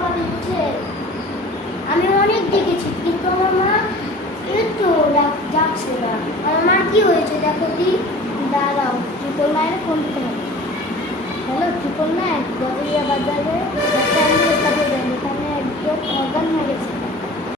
বাবা দিচ্ছে। আমি অনেক দেখেছি কিন্তু আমার মা একটু যাচ্ছে না। আমার মা কি হয়েছে দেখো দি। দাঁড়াও, ট্রিপল নাইন ফোন দিতে হবে। হ্যালো ট্রিপল নাইন, গদরিয়া বাজারে